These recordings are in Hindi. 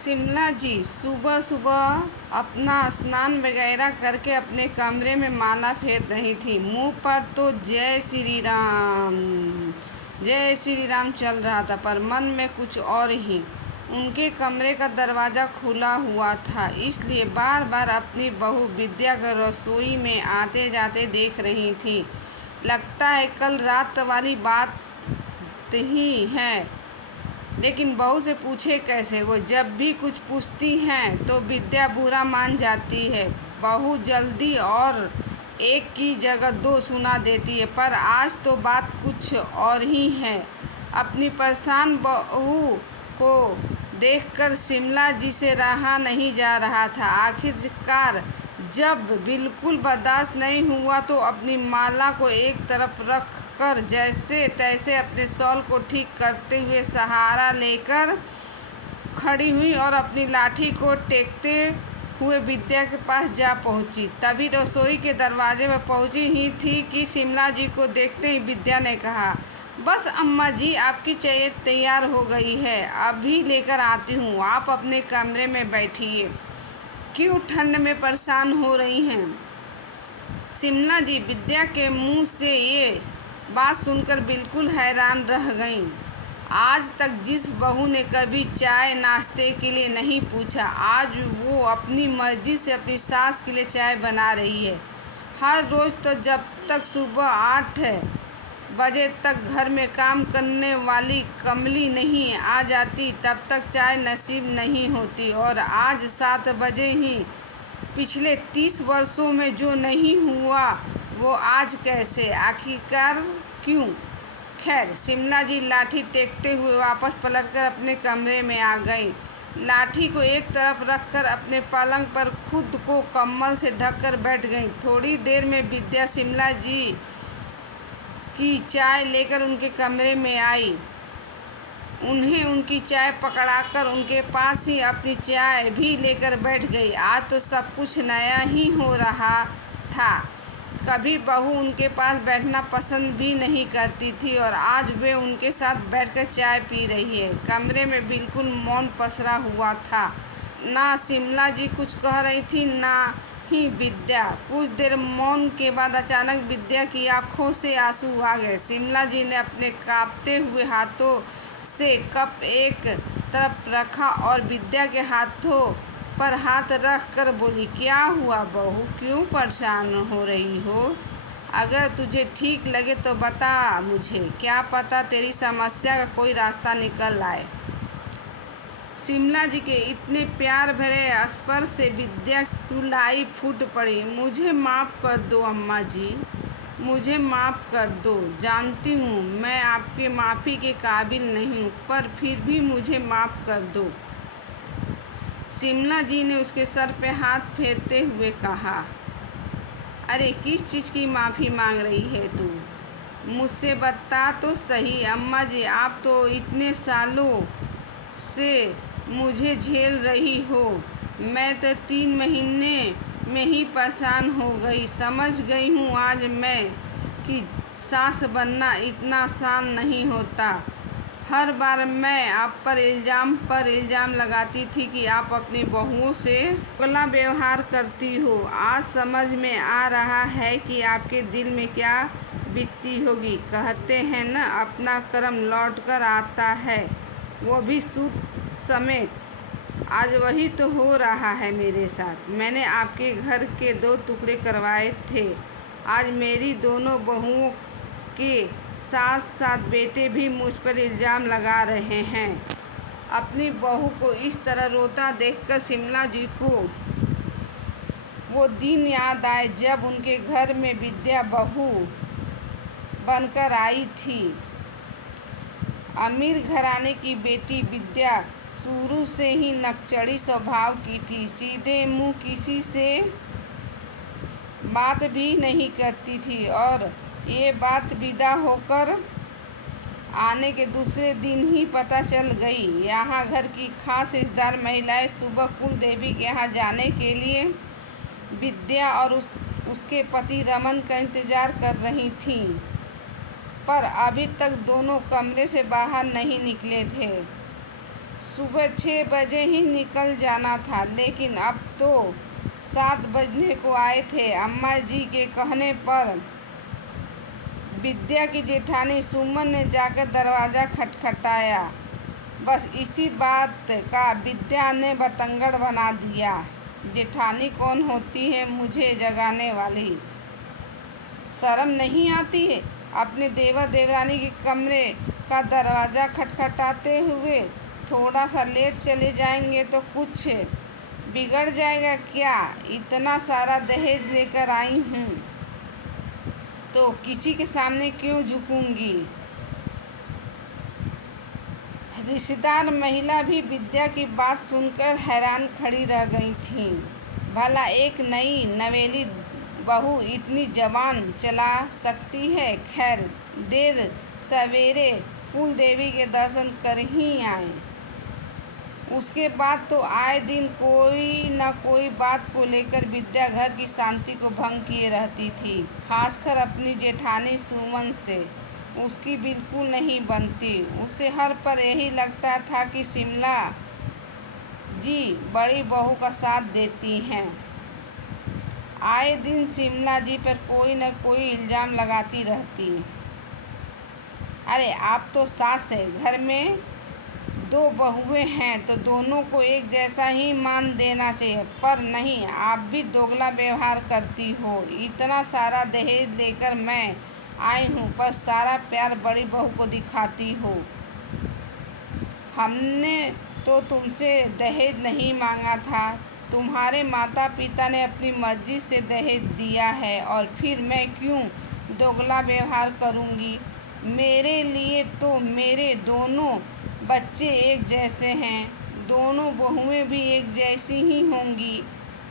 शिमला जी सुबह सुबह अपना स्नान वगैरह करके अपने कमरे में माला फेर रही थी। मुंह पर तो जय श्री राम चल रहा था, पर मन में कुछ और ही। उनके कमरे का दरवाज़ा खुला हुआ था, इसलिए बार बार अपनी बहू विद्या को रसोई में आते जाते देख रही थी। लगता है कल रात वाली बात ही है, लेकिन बहू से पूछे कैसे। वो जब भी कुछ पूछती हैं तो विद्या बुरा मान जाती है। बहू जल्दी और एक की जगह दो सुना देती है, पर आज तो बात कुछ और ही है। अपनी परेशान बहू को देखकर शिमला जी से रहा नहीं जा रहा था। आखिरकार जब बिल्कुल बर्दाश्त नहीं हुआ तो अपनी माला को एक तरफ रख कर जैसे तैसे अपने शॉल को ठीक करते हुए सहारा लेकर खड़ी हुई और अपनी लाठी को टेकते हुए विद्या के पास जा पहुंची। तभी रसोई के दरवाजे पर पहुंची ही थी कि शिमला जी को देखते ही विद्या ने कहा, बस अम्मा जी, आपकी चाय तैयार हो गई है, अभी लेकर आती हूँ। आप अपने कमरे में बैठिए। क्यों ठंड में परेशान हो रही हैं? शिमला जी विद्या के मुंह से ये बात सुनकर बिल्कुल हैरान रह गईं। आज तक जिस बहू ने कभी चाय नाश्ते के लिए नहीं पूछा, आज वो अपनी मर्जी से अपनी सास के लिए चाय बना रही है। हर रोज़ तो जब तक सुबह 8 बजे तक घर में काम करने वाली कमली नहीं आ जाती, तब तक चाय नसीब नहीं होती। और आज 7 बजे ही पिछले 30 वर्षों में जो नहीं हुआ वो आज कैसे, आखिरकार क्यों? खैर, शिमला जी लाठी टेकते हुए वापस पलटकर अपने कमरे में आ गई। लाठी को एक तरफ रखकर अपने पलंग पर खुद को कंबल से ढककर बैठ गई। थोड़ी देर में विद्या शिमला जी की चाय लेकर उनके कमरे में आई। उन्हें उनकी चाय पकड़ाकर उनके पास ही अपनी चाय भी लेकर बैठ गई। आज तो सब कुछ नया ही हो रहा था। कभी बहू उनके पास बैठना पसंद भी नहीं करती थी और आज वे उनके साथ बैठकर चाय पी रही है। कमरे में बिल्कुल मौन पसरा हुआ था। ना शिमला जी कुछ कह रही थी, ना ही विद्या। कुछ देर मौन के बाद अचानक विद्या की आंखों से आंसू आ गए। शिमला जी ने अपने कांपते हुए हाथों से कप एक तरफ रखा और विद्या के हाथों पर हाथ रख कर बोली, क्या हुआ बहू, क्यों परेशान हो रही हो? अगर तुझे ठीक लगे तो बता मुझे, क्या पता तेरी समस्या का कोई रास्ता निकल आए। शिमला जी के इतने प्यार भरे स्पर्श से विद्या रुलाई फूट पड़ी। मुझे माफ़ कर दो अम्मा जी, मुझे माफ़ कर दो। जानती हूँ मैं आपके माफ़ी के काबिल नहीं हूँ, पर फिर भी मुझे माफ़ कर दो। शिमला जी ने उसके सर पे हाथ फेरते हुए कहा, अरे किस चीज़ की माफ़ी मांग रही है तू? मुझसे बता तो सही। अम्मा जी, आप तो इतने सालों से मुझे झेल रही हो, मैं तो 3 महीने में ही परेशान हो गई। समझ गई हूँ आज मैं कि सास बनना इतना आसान नहीं होता। हर बार मैं आप पर इल्ज़ाम लगाती थी कि आप अपनी बहुओं से गला व्यवहार करती हो। आज समझ में आ रहा है कि आपके दिल में क्या बीतती होगी। कहते हैं न, अपना कर्म लौट कर आता है, वो भी सूद समेत। आज वही तो हो रहा है मेरे साथ। मैंने आपके घर के 2 टुकड़े करवाए थे। आज मेरी दोनों बहुओं के साथ साथ बेटे भी मुझ पर इल्ज़ाम लगा रहे हैं। अपनी बहू को इस तरह रोता देखकर शिमला जी को वो दिन याद आए जब उनके घर में विद्या बहू बनकर आई थी। अमीर घराने की बेटी विद्या शुरू से ही नकचड़ी स्वभाव की थी। सीधे मुंह किसी से बात भी नहीं करती थी और ये बात विदा होकर आने के दूसरे दिन ही पता चल गई। यहाँ घर की खास रिश्तेदार महिलाएं सुबह कुल देवी के यहाँ जाने के लिए विद्या और उसके पति रमन का इंतज़ार कर रही थीं, पर अभी तक दोनों कमरे से बाहर नहीं निकले थे। सुबह 6 बजे ही निकल जाना था, लेकिन अब तो 7 बजने को आए थे। अम्मा जी के कहने पर विद्या की जेठानी सुमन ने जाकर दरवाज़ा खटखटाया। बस इसी बात का विद्या ने बतंगड़ बना दिया। जेठानी कौन होती है मुझे जगाने वाली? शर्म नहीं आती है? अपने देवर देवरानी के कमरे का दरवाज़ा खटखटाते हुए थोड़ा सा लेट चले जाएंगे तो कुछ बिगड़ जाएगा क्या? इतना सारा दहेज लेकर आई हूँ तो किसी के सामने क्यों झुकूंगी? रिश्तेदार महिला भी विद्या की बात सुनकर हैरान खड़ी रह गई थीं। भला एक नई नवेली बहू इतनी जबान चला सकती है? खैर, देर सवेरे कुल देवी के दर्शन कर ही आए। उसके बाद तो आए दिन कोई न कोई बात को लेकर विद्या घर की शांति को भंग किए रहती थी। खासकर अपनी जेठानी सुमन से उसकी बिल्कुल नहीं बनती। उसे हर पर यही लगता था कि शिमला जी बड़ी बहू का साथ देती हैं। आए दिन शिमला जी पर कोई न कोई इल्ज़ाम लगाती रहती। अरे आप तो सास है, घर में 2 बहुएं हैं तो दोनों को एक जैसा ही मान देना चाहिए। पर नहीं, आप भी दोगला व्यवहार करती हो। इतना सारा दहेज लेकर मैं आई हूँ, पर सारा प्यार बड़ी बहू को दिखाती हो। हमने तो तुमसे दहेज नहीं मांगा था। तुम्हारे माता पिता ने अपनी मर्जी से दहेज दिया है और फिर मैं क्यों दोगला व्यवहार करूँगी? मेरे लिए तो मेरे दोनों बच्चे एक जैसे हैं, दोनों बहुएं भी एक जैसी ही होंगी।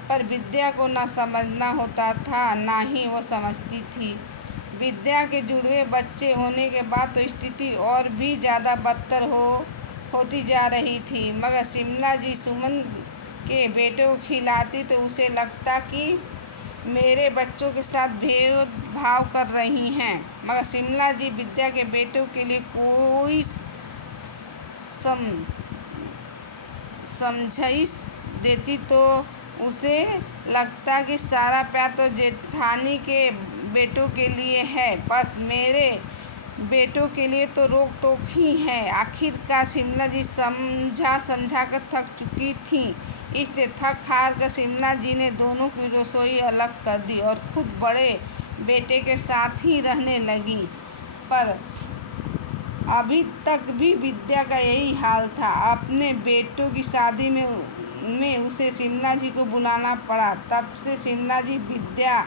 पर विद्या को ना समझना होता था, ना ही वो समझती थी। विद्या के जुड़वे बच्चे होने के बाद तो स्थिति और भी ज़्यादा बदतर होती जा रही थी। मगर शिमला जी सुमन के बेटे को खिलाती तो उसे लगता कि मेरे बच्चों के साथ भेदभाव कर रही हैं। मगर शिमला जी विद्या के बेटों के लिए कोई समझाइश देती तो उसे लगता कि सारा प्यार तो जेठानी के बेटों के लिए है, बस मेरे बेटों के लिए तो रोक टोक ही है। आखिरकार शिमला जी समझा कर थक चुकी थी, इसलिए थक हार कर शिमला जी ने दोनों की रसोई अलग कर दी और खुद बड़े बेटे के साथ ही रहने लगी। पर अभी तक भी विद्या का यही हाल था। अपने बेटों की शादी में उसे शिमला जी को बुलाना पड़ा। तब से शिमला जी विद्या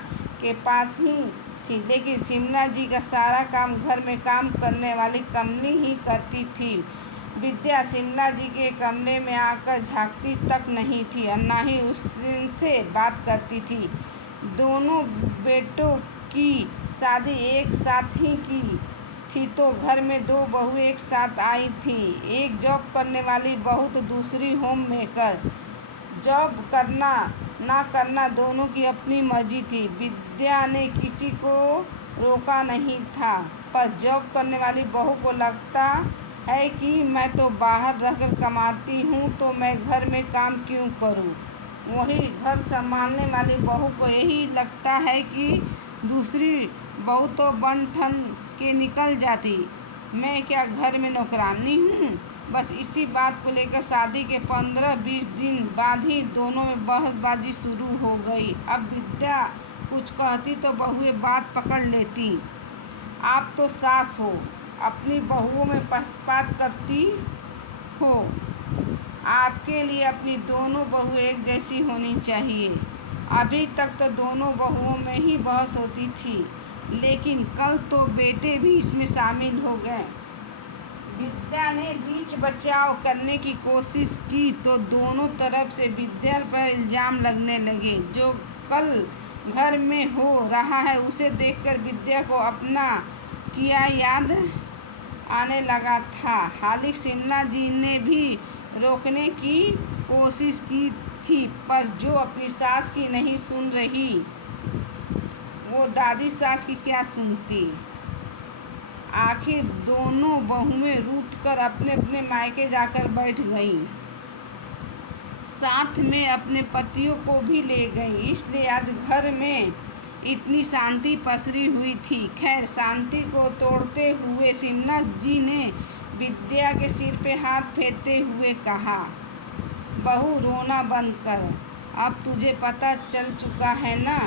के पास ही थी, लेकिन शिमला जी का सारा काम घर में काम करने वाली कमली ही करती थी। विद्या शिमला जी के कमरे में आकर झांकती तक नहीं थी और ना ही उससे बात करती थी। दोनों बेटों की शादी एक साथ ही की थी तो घर में 2 बहुएं एक साथ आई थी। एक जॉब करने वाली बहू तो दूसरी होम मेकर। जॉब करना ना करना दोनों की अपनी मर्जी थी। विद्या ने किसी को रोका नहीं था, पर जॉब करने वाली बहू को लगता है कि मैं तो बाहर रहकर कमाती हूँ तो मैं घर में काम क्यों करूँ। वही घर संभालने वाली बहू को यही लगता है कि दूसरी बहू तो बन ठन के निकल जाती, मैं क्या घर में नौकरानी हूँ। बस इसी बात को लेकर शादी के 15-20 दिन बाद ही दोनों में बहसबाजी शुरू हो गई। अब विद्या कुछ कहती तो बहुएं बात पकड़ लेती। आप तो सास हो, अपनी बहुओं में पक्षपात करती हो। आपके लिए अपनी दोनों बहुएं एक जैसी होनी चाहिए। अभी तक तो दोनों बहुओं में ही बहस होती थी, लेकिन कल तो बेटे भी इसमें शामिल हो गए। विद्या ने बीच बचाव करने की कोशिश की तो दोनों तरफ से विद्या पर इल्ज़ाम लगने लगे। जो कल घर में हो रहा है उसे देखकर विद्या को अपना किया याद आने लगा था। हालांकि शिमला जी ने भी रोकने की कोशिश की थी, पर जो अपनी सास की नहीं सुन रही वो दादी सास की क्या सुनती। आखिर दोनों बहुएं रूठकर अपने अपने मायके जाकर बैठ गईं। साथ में अपने पतियों को भी ले गईं। इसलिए आज घर में इतनी शांति पसरी हुई थी। खैर, शांति को तोड़ते हुए शिमला जी ने विद्या के सिर पे हाथ फेरते हुए कहा, बहू, रोना बंद कर। अब तुझे पता चल चुका है ना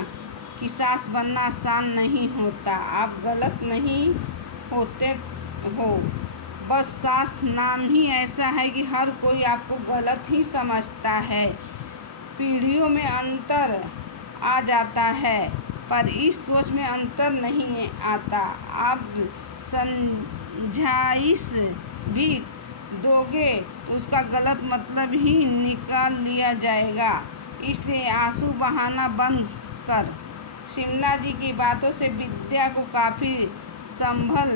कि सास बनना आसान नहीं होता। आप गलत नहीं होते हो, बस सास नाम ही ऐसा है कि हर कोई आपको गलत ही समझता है। पीढ़ियों में अंतर आ जाता है, पर इस सोच में अंतर नहीं आता। आप समझाइश भी दोगे तो उसका गलत मतलब ही निकाल लिया जाएगा। इसलिए आंसू बहाना बंद कर। शिमला जी की बातों से विद्या को काफ़ी संभल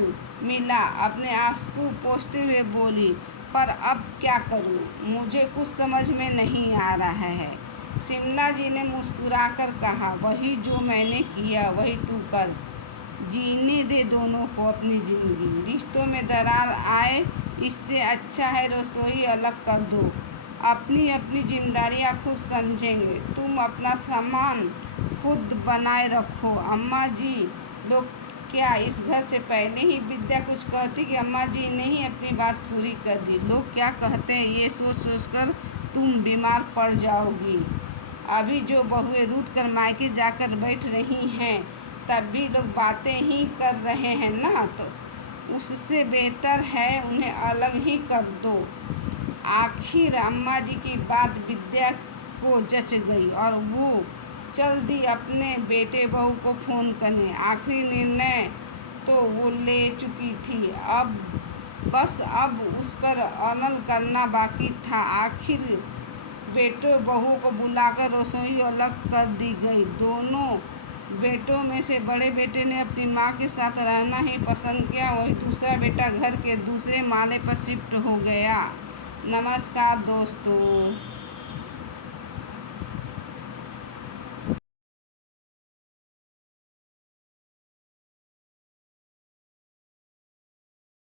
मिला। अपने आंसू पोंछते हुए बोली, पर अब क्या करूं? मुझे कुछ समझ में नहीं आ रहा है। शिमला जी ने मुस्कुराकर कहा, वही जो मैंने किया वही तू कर। जीने दे दोनों को अपनी ज़िंदगी। रिश्तों में दरार आए, इससे अच्छा है रसोई अलग कर दो। अपनी अपनी जिम्मेदारियां खुद समझेंगे। तुम अपना सामान खुद बनाए रखो। अम्मा जी लोग क्या इस घर से पहले ही विद्या कुछ कहती कि अम्मा जी ने ही अपनी बात पूरी कर दी। लोग क्या कहते हैं ये सोच सोचकर तुम बीमार पड़ जाओगी। अभी जो बहुएं रूठ कर मायके जाकर बैठ रही हैं, तब भी लोग बातें ही कर रहे हैं ना, तो उससे बेहतर है उन्हें अलग ही कर दो। आखिर अम्मा जी की बात विद्या को जच गई और वो चल दी अपने बेटे बहू को फ़ोन करने। आखिरी निर्णय तो वो ले चुकी थी, अब उस पर अमल करना बाकी था। आखिर बेटों बहू को बुलाकर रसोई अलग कर दी गई। दोनों बेटों में से बड़े बेटे ने अपनी माँ के साथ रहना ही पसंद किया, वही दूसरा बेटा घर के दूसरे माले पर शिफ्ट हो गया। नमस्कार दोस्तों।